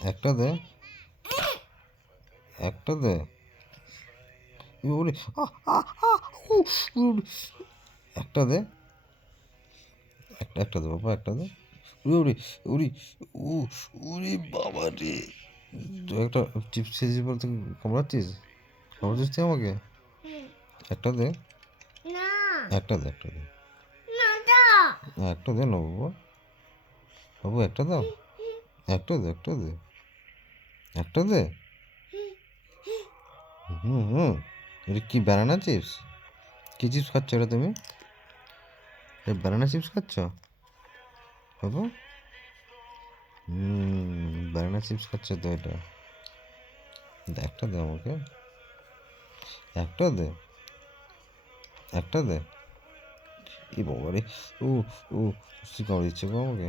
একটা দে, একটা দে। ওরে একটা দে, একটা একটা দে বাবা, একটা দে। ওরে ওরে ও ওরে বাবা রে, তুই একটা চিপস খেয়েছিস বলতে কামড়াচ্ছিস? কামড়াচ্ছিস তুই আমাকে? একটা দে, একটা দে, একটা দে, একটা দে না বাবা, বাবু একটা দাও, একটা দে, একটা দে, একটা দে। হুম হুম। এটা কি ব্যানানা চিপস? কি চিপস খাচ্ছ এটা তুমি? ব্যানানা চিপস খাচ্ছ বাবু? ব্যানানা চিপস খাচ্ছ তো এটা? একটা দে আমাকে, একটা দে, একটা দে। এ বাবা রে, ও ও তুই কামড়ে দিচ্ছে গো আমাকে।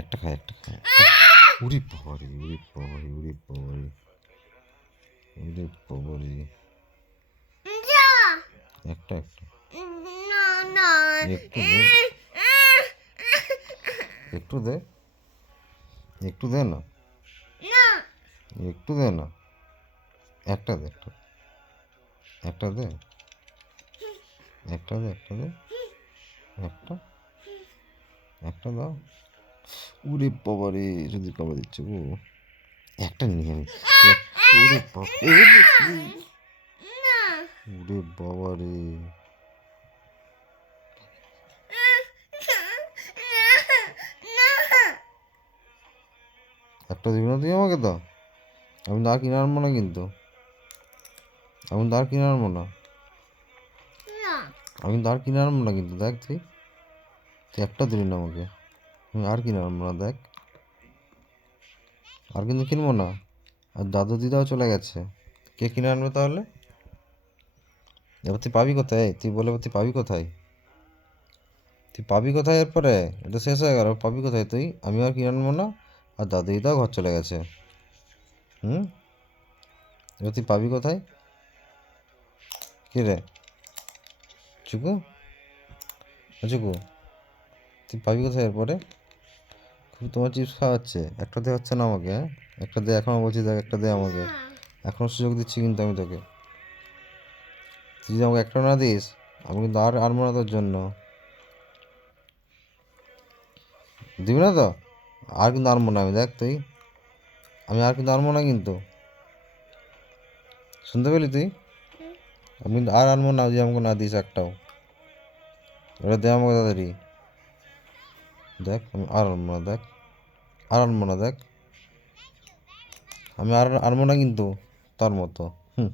একটা খায়, একটা খায়, উরি বাবা রে, উরি বাবা রে, উরি বাবা রে, উরি বাবা রে। একটা একটা একটু দে, একটু দে, একটু দে না, একটু দে না, একটা দে, একটা, একটা দে, একটা দে, একটা দে, একটা, একটা দাও। উরে বাবা রে, যদি কামড়ে দিচ্ছে গো। একটা নিয়ে আমি, ওরে বাবা, ওরে বাবা রে, একটা দিবি না তুই আমাকে? তো আমি তো আর কিনে আনবো না কিন্তু, আমি তো আর কিনে আনবো না, আমি তো আর কিনে আনবো না কিন্তু, দেখ তুই, তুই একটা দিবি না আমাকে, আমি আর কিনে আনবো না, দেখ, আর কিন্তু কিনবো না। আর দাদু দিদাও চলে গেছে, কে কিনে আনবে তাহলে? এবার তুই পাবি কোথায়? তুই বলে এবার তুই পাবি কোথায়? তুই পাবি কোথায় এরপরে? এটা শেষ হয়ে গেল, পাবি কোথায় তুই? আমি আর কিনে আনবো না, আর দাদু দিদাও ঘর চলে গেছে। হুম, এবার তুই পাবি কোথায়? কে রে? চুকু, চুকু, তুই পাবি কোথায় এরপরে? খুব তোমার চিপস খাওয়া হচ্ছে, একটা দে হচ্ছে না আমাকে, হ্যাঁ? একটা দে, এখনও বলছি দেখ, একটা দে আমাকে, এখনও সুযোগ দিচ্ছি কিন্তু আমি তোকে। তুই যদি আমাকে একটা না দিস, আমি কিন্তু আর আনবো না তোর জন্য। দিবি না তো? আর কিন্তু আনবো না আমি, দেখ তুই, আমি আর কিন্তু আনবো না কিন্তু, শুনতে পেলি তুই? আমি কিন্তু আর আনবো না যদি আমাকে না দিস একটাও। ওটা দে আমাকে তাড়াতাড়ি, দেখ আমি আর আনবো না, দেখ, আর আনবো না, দেখ, আমি আর আনবো না কিন্তু, তার মতো। হুম।